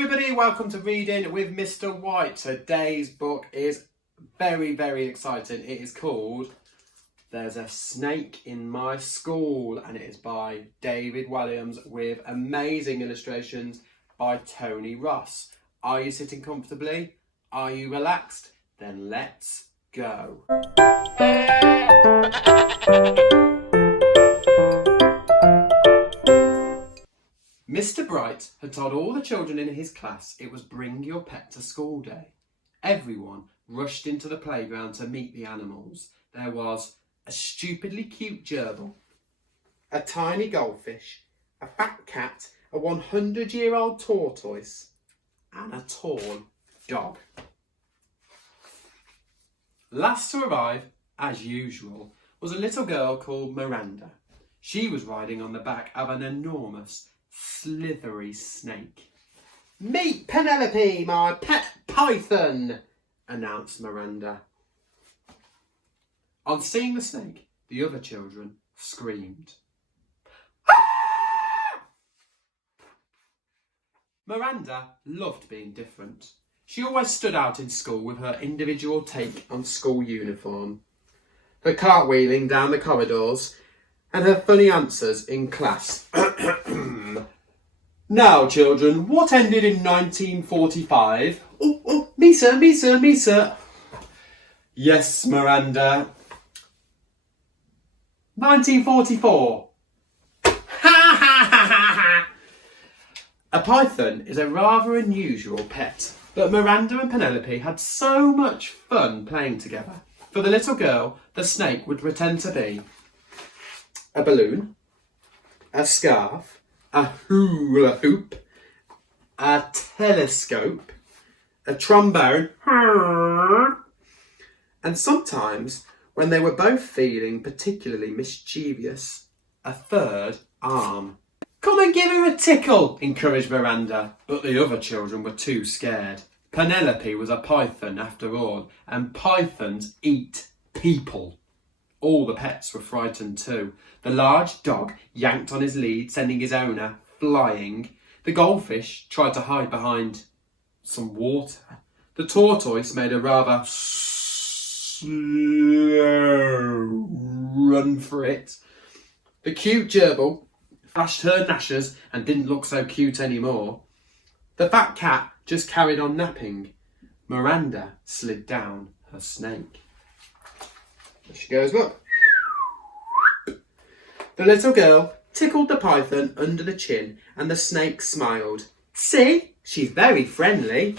everybody, welcome to Reading with Mr. White. Today's book is very, very exciting. It is called There's a Snake in My School and it is by David Walliams with amazing illustrations by Tony Ross. Are you sitting comfortably? Are you relaxed? Then let's go. Mr. Bright had told all the children in his class it was Bring Your Pet to School Day. Everyone rushed into the playground to meet the animals. There was a stupidly cute gerbil, a tiny goldfish, a fat cat, a 100-year-old tortoise, and a tall dog. Last to arrive, as usual, was a little girl called Miranda. She was riding on the back of an enormous, slithery snake. "Meet Penelope, my pet python," announced Miranda. On seeing the snake, the other children screamed. "Ah!" Miranda loved being different. She always stood out in school with her individual take on school uniform, her cartwheeling down the corridors, and her funny answers in class. "Now, children, what ended in 1945? Oh, me, sir, me, sir, me, sir." "Yes, Miranda." 1944. Ha ha ha ha ha. A python is a rather unusual pet, but Miranda and Penelope had so much fun playing together. For the little girl, the snake would pretend to be a balloon, a scarf, a hula hoop, a telescope, a trombone, and sometimes, when they were both feeling particularly mischievous, a third arm. "Come and give her a tickle," encouraged Miranda, but the other children were too scared. Penelope was a python after all, and pythons eat people. All the pets were frightened too. The large dog yanked on his lead, sending his owner flying. The goldfish tried to hide behind some water. The tortoise made a rather slow run for it. The cute gerbil flashed her gnashers and didn't look so cute anymore. The fat cat just carried on napping. Miranda slid down her snake. There she goes, look. The little girl tickled the python under the chin and the snake smiled. "See, she's very friendly."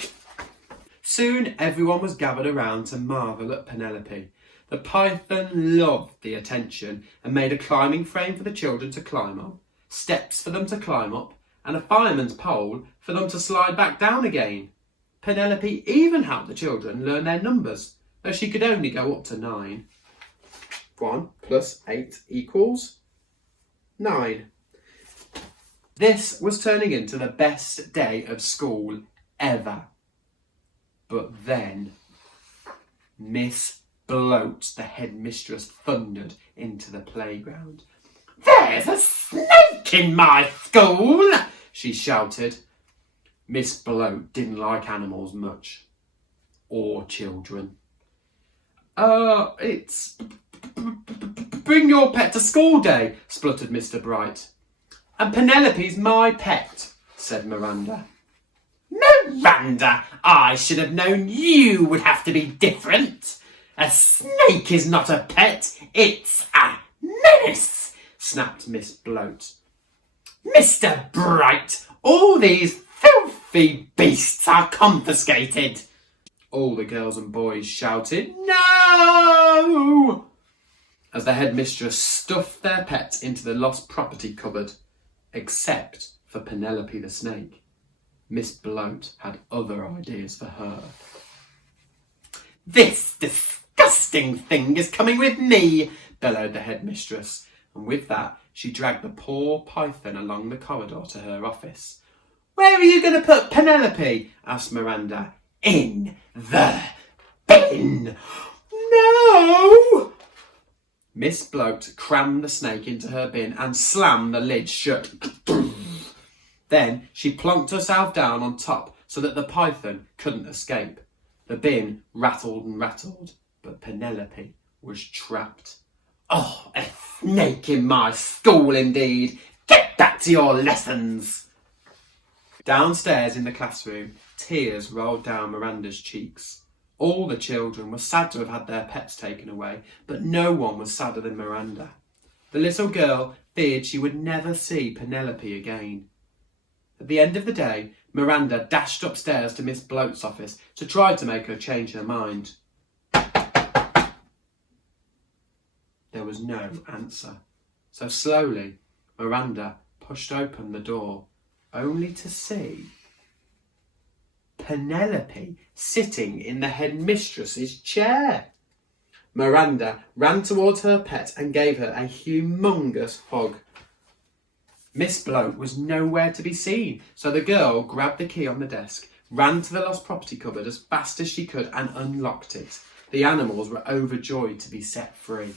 Soon everyone was gathered around to marvel at Penelope. The python loved the attention and made a climbing frame for the children to climb on, steps for them to climb up, and a fireman's pole for them to slide back down again. Penelope even helped the children learn their numbers, though she could only go up to 9. 1 plus 8 equals 9. This was turning into the best day of school ever. But then Miss Bloat, the headmistress, thundered into the playground. "There's a snake in my school!" she shouted. Miss Bloat didn't like animals much, or children. It's Bring Your Pet to School Day," spluttered Mr. Bright. "And Penelope's my pet," said Miranda. "Miranda, I should have known you would have to be different. A snake is not a pet, it's a menace," snapped Miss Bloat. "Mr. Bright, all these filthy beasts are confiscated." All the girls and boys shouted, "No!" as the headmistress stuffed their pets into the lost property cupboard, except for Penelope the snake. Miss Bloat had other ideas for her. "This disgusting thing is coming with me," bellowed the headmistress, and with that she dragged the poor python along the corridor to her office. "Where are you going to put Penelope?" asked Miranda. "In the bin." "No!" Miss Bloat crammed the snake into her bin and slammed the lid shut. Then she plonked herself down on top so that the python couldn't escape. The bin rattled and rattled, but Penelope was trapped. "Oh, a snake in my school indeed! Get back to your lessons!" Downstairs in the classroom, tears rolled down Miranda's cheeks. All the children were sad to have had their pets taken away, but no one was sadder than Miranda. The little girl feared she would never see Penelope again. At the end of the day, Miranda dashed upstairs to Miss Bloat's office to try to make her change her mind. There was no answer. So slowly, Miranda pushed open the door, only to see Penelope sitting in the headmistress's chair. Miranda ran towards her pet and gave her a humongous hug. Miss Bloat was nowhere to be seen, so the girl grabbed the key on the desk, ran to the lost property cupboard as fast as she could and unlocked it. The animals were overjoyed to be set free.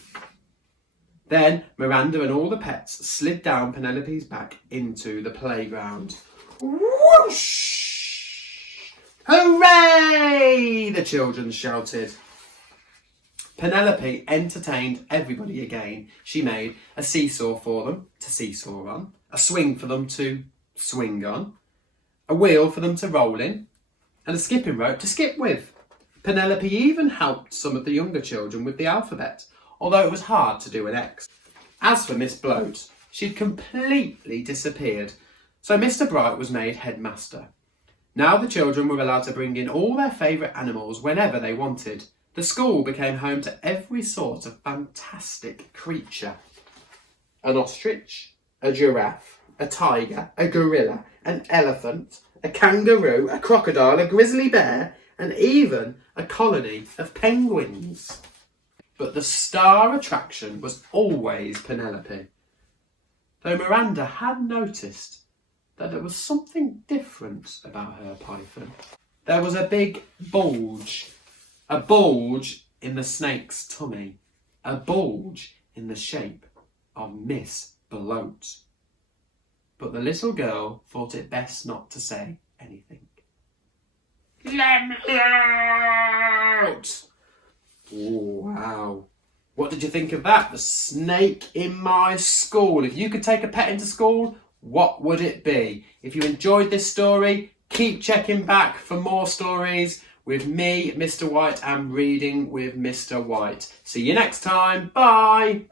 Then Miranda and all the pets slid down Penelope's back into the playground. Whoosh! Hooray! The children shouted. Penelope entertained everybody again. She made a seesaw for them to seesaw on, a swing for them to swing on, a wheel for them to roll in, and a skipping rope to skip with. Penelope even helped some of the younger children with the alphabet, although it was hard to do an X. As for Miss Bloat, she'd completely disappeared, so Mr. Bright was made headmaster. Now the children were allowed to bring in all their favourite animals whenever they wanted. The school became home to every sort of fantastic creature. An ostrich, a giraffe, a tiger, a gorilla, an elephant, a kangaroo, a crocodile, a grizzly bear, and even a colony of penguins. But the star attraction was always Penelope, though Miranda had noticed that there was something different about her python. There was a big bulge in the snake's tummy, a bulge in the shape of Miss Bloat. But the little girl thought it best not to say anything. "Let me out!" Oh, wow. What did you think of that? The snake in my school. If you could take a pet into school, what would it be? If you enjoyed this story, keep checking back for more stories with me, Mr. White, and reading with Mr. White. See you next time. Bye.